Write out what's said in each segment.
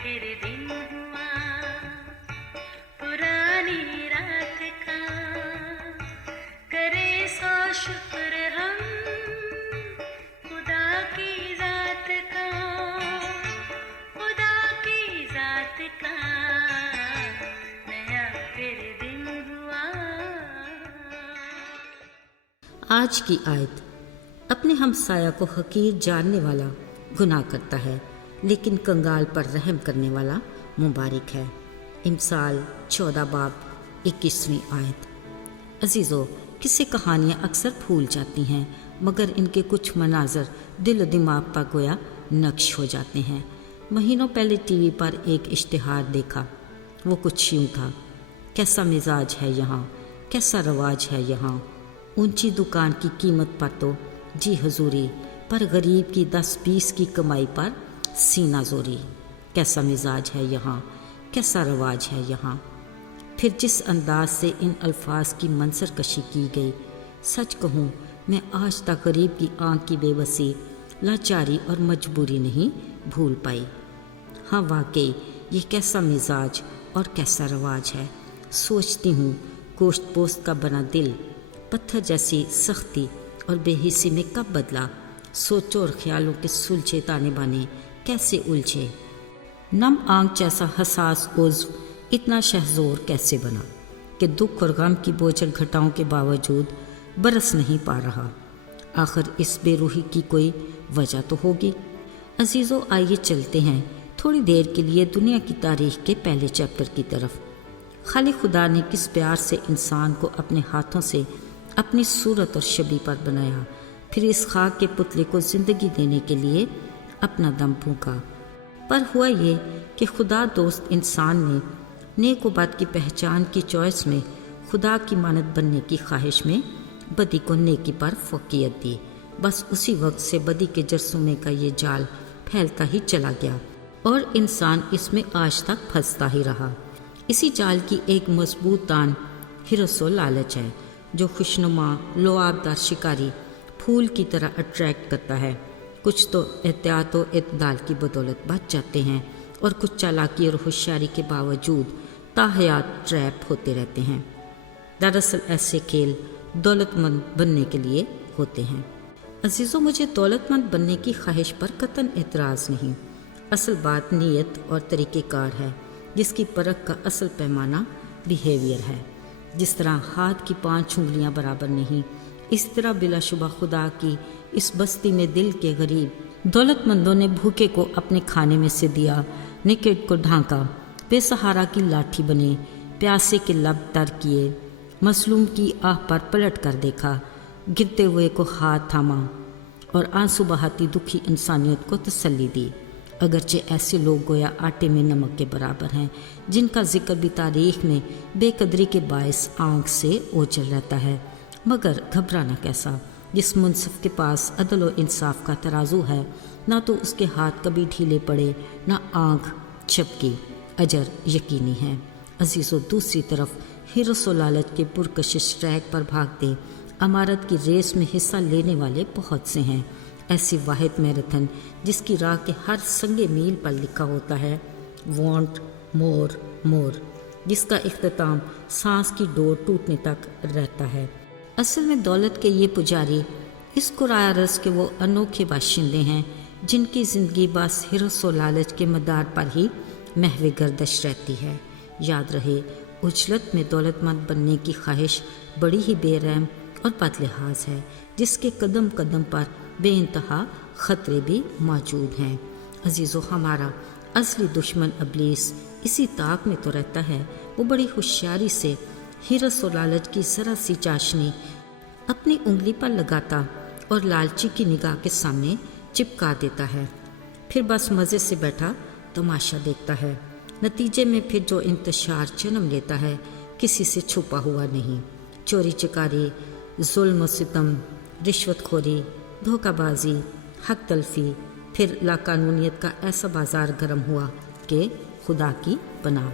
फिर दिन हुआ पुरानी रात का, करे सो शुक्र हम खुदा की जात का, खुदा की जात का, नया फिर दिन हुआ। आज की आयत। अपने हमसाया को हकीर जानने वाला गुनाह करता है, लेकिन कंगाल पर रहम करने वाला मुबारक है। इमसाल 14 बाब 21वीं आयत। अजीज़ों, किस्से कहानियाँ अक्सर भूल जाती हैं, मगर इनके कुछ मनाजर दिल और दिमाग पर गोया नक्श हो जाते हैं। महीनों पहले टीवी पर एक इश्तिहार देखा। वो कुछ यूँ था, कैसा मिजाज है यहाँ, कैसा रवाज है यहाँ, ऊंची दुकान की कीमत पर तो जी हजूरी, पर गरीब की 10-20 की कमाई पर सीना जोरी। कैसा मिजाज है यहाँ, कैसा रवाज है यहाँ। फिर जिस अंदाज से इन अल्फाज की मंजर कशी की गई, सच कहूँ मैं आज तक गरीब की आँख की बेबसी, लाचारी और मजबूरी नहीं भूल पाई। हाँ वाकई ये कैसा मिजाज और कैसा रवाज है। सोचती हूँ गोश्त पोस्त का बना दिल पत्थर जैसी सख्ती और बेहिसी में कब बदला। सोचो और ख्यालों के सुलझे ताने बाने कैसे उलझे। नम आंख जैसा हसास उज़्व इतना शहजोर कैसे बना कि दुख और गम की बोझल घटाओं के बावजूद बरस नहीं पा रहा। आखिर इस बेरूही की कोई वजह तो होगी। अजीज़ों, आइए चलते हैं थोड़ी देर के लिए दुनिया की तारीख के पहले चैप्टर की तरफ। खालिक खुदा ने किस प्यार से इंसान को अपने हाथों से अपनी सूरत और शबी पर बनाया, फिर इस खाक के पुतले को ज़िंदगी देने के लिए अपना दम फूंका। पर हुआ ये कि खुदा दोस्त इंसान ने नेक व बद की पहचान की चॉइस में खुदा की मानद बनने की ख्वाहिश में बदी को नेकी पर फौकियत दी। बस उसी वक्त से बदी के जरसूमे का ये जाल फैलता ही चला गया और इंसान इसमें आज तक फंसता ही रहा। इसी जाल की एक मजबूत तान हिरस व लालच है, जो खुशनुमा लोआबदार शिकारी फूल की तरह अट्रैक्ट करता है। कुछ तो एहतियात व इत्दाल की बदौलत बच जाते हैं और कुछ चालाकी और होशियारी के बावजूद ताहयात ट्रैप होते रहते हैं। दरअसल ऐसे खेल दौलतमंद बनने के लिए होते हैं। अजीज़ों, मुझे दौलतमंद बनने की ख्वाहिश पर कतन एतराज़ नहीं। असल बात नीयत और तरीक़ेकार है, जिसकी परख का असल पैमाना बिहेवियर है। जिस तरह हाथ की 5 उंगलियां बराबर नहीं, इस तरह बिलाशुबा खुदा की इस बस्ती में दिल के गरीब दौलतमंदों ने भूखे को अपने खाने में से दिया, निकेट को ढांका, बेसहारा की लाठी बने, प्यासे के लब तर किए, मसलूम की आह पर पलट कर देखा, गिरते हुए को हाथ थामा और आंसू बहाती दुखी इंसानियत को तसल्ली दी। अगरचे ऐसे लोग गोया आटे में नमक के बराबर हैं, जिनका जिक्र भी तारीख में बेकदरी के बायस आँख से ओझल रहता है। मगर घबराना कैसा, जिस मुनसिफ के पास अदल व इंसाफ का तराजू है, ना तो उसके हाथ कभी ढीले पड़े, ना आँख झपकी। अजर यकीनी है। अजीज़ों, दूसरी तरफ हिरस व लालच के पुरकशिश ट्रैक पर भागते अमारत की रेस में हिस्सा लेने वाले बहुत से हैं। ऐसी वाहिद मैराथन जिसकी राह के हर संगे मील पर लिखा होता है वांट मोर मोर, जिसका इख्तिताम सांस की डोर टूटने तक रहता है। असल में दौलत के ये पुजारी इस कुराया रस के वो अनोखे बाशिंदे हैं, जिनकी ज़िंदगी बस हिरस व लालच के मदार पर ही महवे गर्दश रहती है। याद रहे, उजलत में दौलतमंद बनने की ख्वाहिश बड़ी ही बेरहम और बदलिहाज है, जिसके कदम कदम पर बेइंतहा ख़तरे भी मौजूद हैं। अजीज़ों, हमारा असली दुश्मन इब्लीस इसी ताक में तो रहता है। वो बड़ी होशियारी से हिरस और लालच की ज़रा सी चाशनी अपनी उंगली पर लगाता और लालची की निगाह के सामने चिपका देता है। फिर बस मज़े से बैठा तमाशा देखता है। नतीजे में फिर जो इंतशार जन्म लेता है, किसी से छुपा हुआ नहीं। चोरी चकारी, जुल्म सितम, रिश्वतखोरी, धोखाबाजी, हक तलफी, फिर लाकानूनियत का ऐसा बाजार गर्म हुआ कि खुदा की पनाह।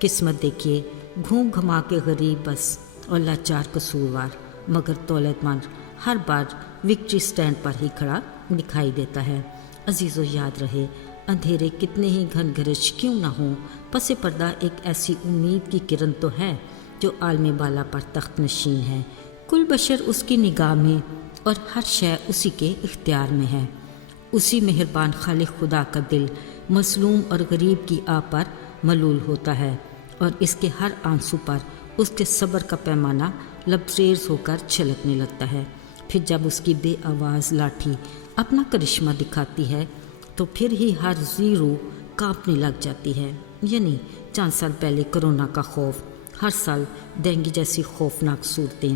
किस्मत देखिए, घूम घमा के गरीब बस और लाचार कसूरवार, मगर दौलतमंद हर बार विक्ट्री स्टैंड पर ही खड़ा दिखाई देता है। अजीज़ों, याद रहे, اندھیرے کتنے ہی گھن گرج کیوں نہ ہوں، پس پردہ ایک ایسی امید کی کرن تو ہے جو عالم بالا پر تخت نشین ہے۔ کل بشر اس کی نگاہ میں اور ہر شے اسی کے اختیار میں ہے۔ اسی مہربان خالق خدا کا دل مظلوم اور غریب کی آہ پر ملول ہوتا ہے، اور اس کے ہر آنسو پر اس کے صبر کا پیمانہ لبریز ہو کر چھلکنے لگتا ہے۔ پھر جب اس کی بے آواز لاٹھی اپنا کرشمہ دکھاتی ہے تو پھر ہی ہر ذی روح کانپنے لگ جاتی ہے۔ یعنی 4 سال پہلے کرونا کا خوف، ہر سال ڈینگی جیسی خوفناک صورتیں،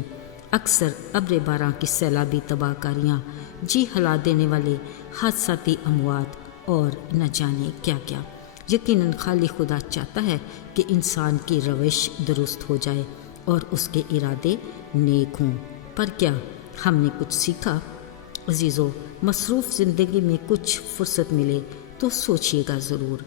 اکثر ابر باران کی سیلابی تباہ کاریاں، جی ہلا دینے والے حادثاتی اموات اور نہ جانے کیا کیا۔ یقیناً خالق خدا چاہتا ہے کہ انسان کی روش درست ہو جائے اور اس کے ارادے نیک ہوں، پر کیا ہم نے کچھ سیکھا؟ عزیزو، مصروف زندگی میں کچھ فرصت ملے تو سوچئے گا ضرور۔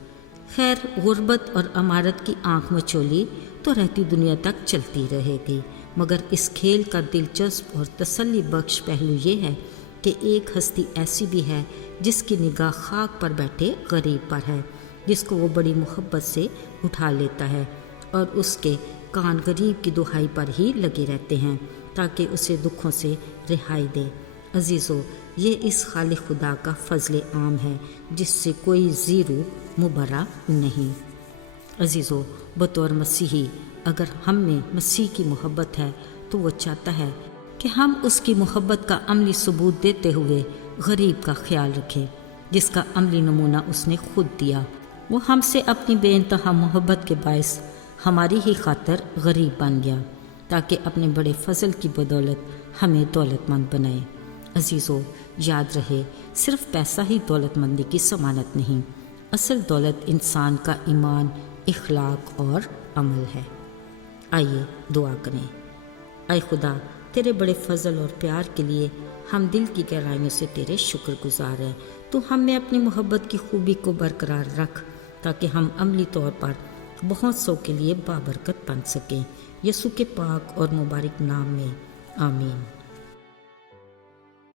خیر، غربت اور امارت کی آنکھ مچولی تو رہتی دنیا تک چلتی رہے گی، مگر اس کھیل کا دلچسپ اور تسلی بخش پہلو یہ ہے کہ ایک ہستی ایسی بھی ہے جس کی نگاہ خاک پر بیٹھے غریب پر ہے، جس کو وہ بڑی محبت سے اٹھا لیتا ہے، اور اس کے کان غریب کی دہائی پر ہی لگے رہتے ہیں تاکہ اسے دکھوں سے رہائی دے۔ عزیزو، یہ اس خالق خدا کا فضل عام ہے جس سے کوئی ذی روح مبرا نہیں۔ عزیزو، بطور مسیحی اگر ہم میں مسیح کی محبت ہے تو وہ چاہتا ہے کہ ہم اس کی محبت کا عملی ثبوت دیتے ہوئے غریب کا خیال رکھیں، جس کا عملی نمونہ اس نے خود دیا۔ وہ ہم سے اپنی بے انتہا محبت کے باعث ہماری ہی خاطر غریب بن گیا تاکہ اپنے بڑے فضل کی بدولت ہمیں دولت مند بنائے۔ عزیزو، یاد رہے، صرف پیسہ ہی دولت مندی کی ضمانت نہیں، اصل دولت انسان کا ایمان، اخلاق اور عمل ہے۔ آئیے دعا کریں۔ اے خدا، تیرے بڑے فضل اور پیار کے لیے ہم دل کی گہرائیوں سے تیرے شکر گزار ہیں۔ تو ہم میں اپنی محبت کی خوبی کو برقرار رکھ تاکہ ہم عملی طور پر بہت سو کے لیے بابرکت بن سکیں۔ یسوع کے پاک اور مبارک نام میں آمین۔